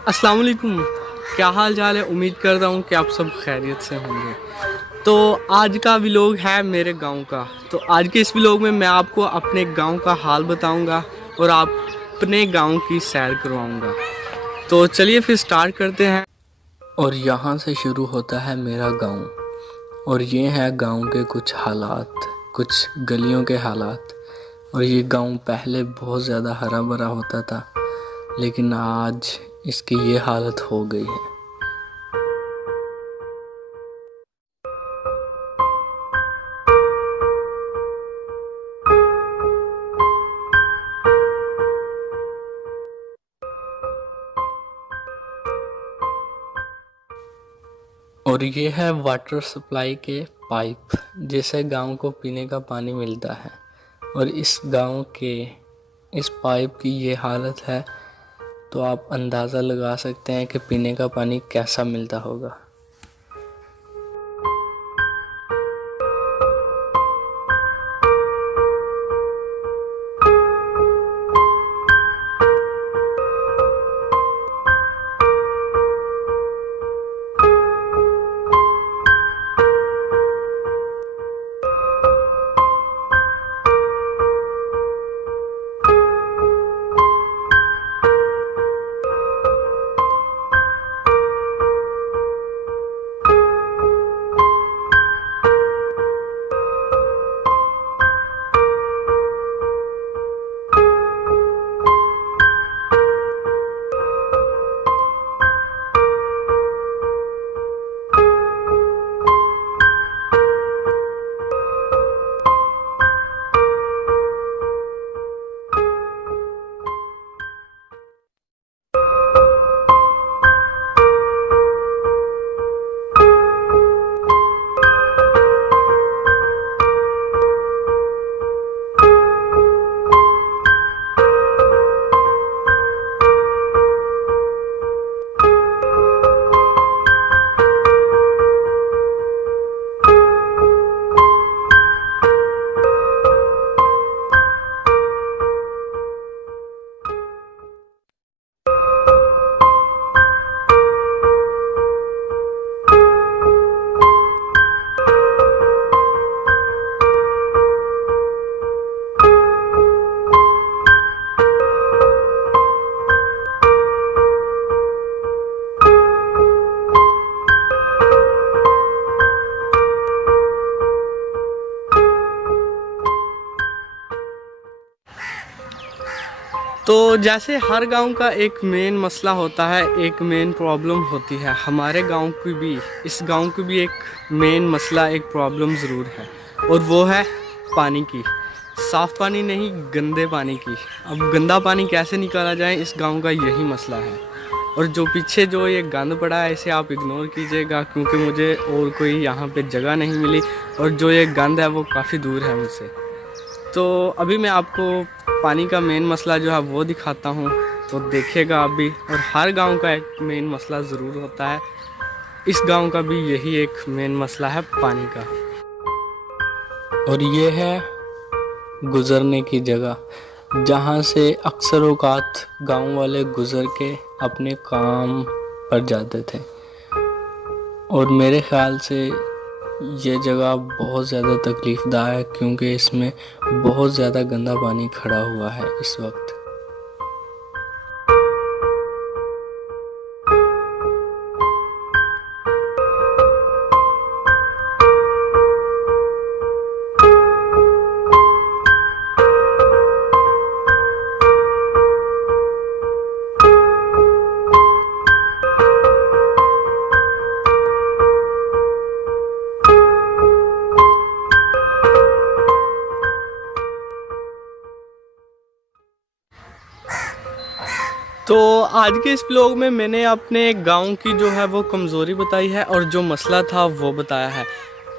अस्सलाम वालेकुम। क्या हाल चाल है? उम्मीद करता हूँ कि आप सब खैरियत से होंगे। तो आज का व्लॉग है मेरे गांव का। तो आज के इस व्लॉग में मैं आपको अपने गांव का हाल बताऊंगा और आप अपने गांव की सैर करवाऊंगा। तो चलिए फिर स्टार्ट करते हैं। और यहाँ से शुरू होता है मेरा गांव और ये है गांव के कुछ हालात, कुछ गलियों के हालात। और ये गांव पहले बहुत ज़्यादा हरा भरा होता था, लेकिन आज इसकी ये हालत हो गई है। और ये है वाटर सप्लाई के पाइप, जिससे गांव को पीने का पानी मिलता है। और इस गांव के इस पाइप की ये हालत है, तो आप अंदाज़ा लगा सकते हैं कि पीने का पानी कैसा मिलता होगा। तो जैसे हर गांव का एक मेन मसला होता है, एक मेन प्रॉब्लम होती है, हमारे गांव की भी, इस गांव की भी एक मेन मसला, एक प्रॉब्लम ज़रूर है। और वो है पानी की। साफ़ पानी नहीं, गंदे पानी की। अब गंदा पानी कैसे निकाला जाए, इस गांव का यही मसला है। और जो पीछे जो ये गंद पड़ा है, इसे आप इग्नोर कीजिएगा, क्योंकि मुझे और कोई यहाँ पे जगह नहीं मिली। और जो ये गंद है वो काफ़ी दूर है मुझसे। तो अभी मैं आपको पानी का मेन मसला जो है वो दिखाता हूँ, तो देखिएगा आप भी। और हर गांव का एक मेन मसला ज़रूर होता है, इस गांव का भी यही एक मेन मसला है, पानी का। और ये है गुज़रने की जगह, जहाँ से अक्सर औक़ात गांव वाले गुज़र के अपने काम पर जाते थे। और मेरे ख़्याल से ये जगह बहुत ज़्यादा तकलीफ़दायक है, क्योंकि इसमें बहुत ज़्यादा गंदा पानी खड़ा हुआ है इस वक्त। तो आज के इस व्लॉग में मैंने अपने गांव की जो है वो कमज़ोरी बताई है और जो मसला था वो बताया है।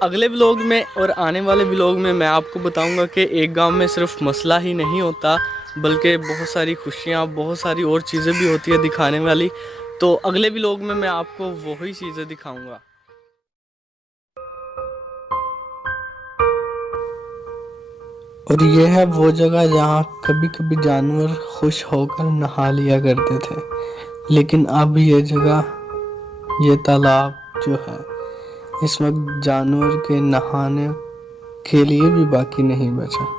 अगले व्लॉग में और आने वाले व्लॉग में मैं आपको बताऊंगा कि एक गांव में सिर्फ मसला ही नहीं होता, बल्कि बहुत सारी खुशियां, बहुत सारी और चीज़ें भी होती है दिखाने वाली। तो अगले व्लॉग में मैं आपको वही चीज़ें दिखाऊँगा। और ये है वो जगह जहाँ कभी कभी जानवर खुश होकर नहा लिया करते थे। लेकिन अब ये जगह, ये तालाब जो है, इस वक्त जानवर के नहाने के लिए भी बाकी नहीं बचा।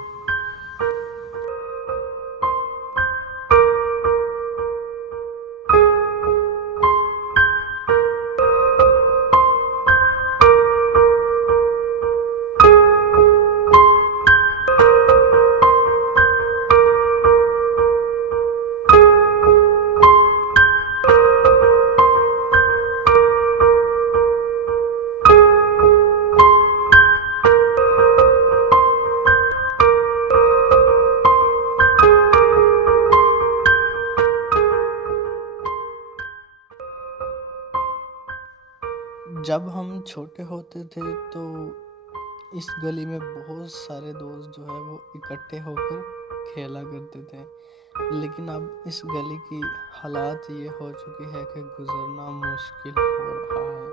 जब हम छोटे होते थे तो इस गली में बहुत सारे दोस्त जो है वो इकट्ठे होकर खेला करते थे, लेकिन अब इस गली की हालात ये हो चुकी है कि गुजरना मुश्किल हो रहा है,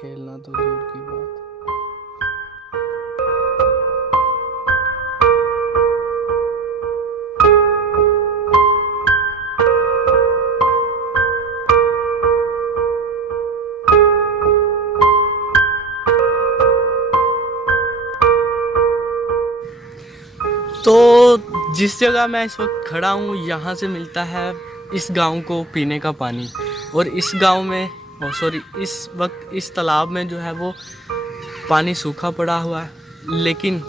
खेलना तो दूर की बात। तो जिस जगह मैं इस वक्त खड़ा हूँ, यहाँ से मिलता है इस गांव को पीने का पानी। और इस गांव में इस वक्त इस तालाब में जो है वो पानी सूखा पड़ा हुआ है, लेकिन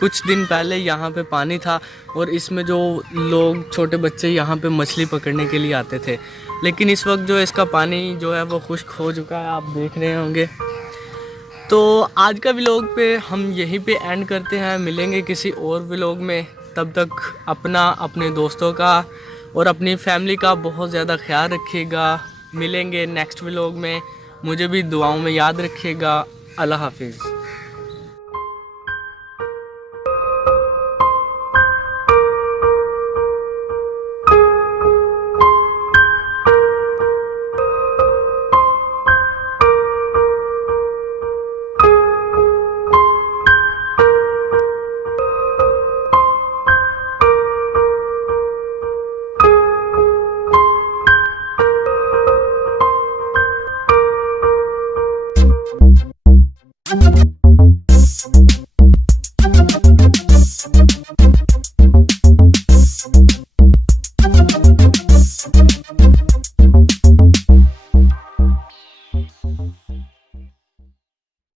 कुछ दिन पहले यहाँ पे पानी था और इसमें जो लोग, छोटे बच्चे यहाँ पे मछली पकड़ने के लिए आते थे। लेकिन इस वक्त जो इसका पानी जो है वो खुश्क हो चुका है, आप देख रहे होंगे। तो आज का व्लॉग पे हम यहीं पे एंड करते हैं, मिलेंगे किसी और व्लॉग में। तब तक अपने दोस्तों का और अपनी फैमिली का बहुत ज़्यादा ख्याल रखिएगा। मिलेंगे नेक्स्ट व्लॉग में, मुझे भी दुआओं में याद रखिएगा। अल्लाह हाफिज़।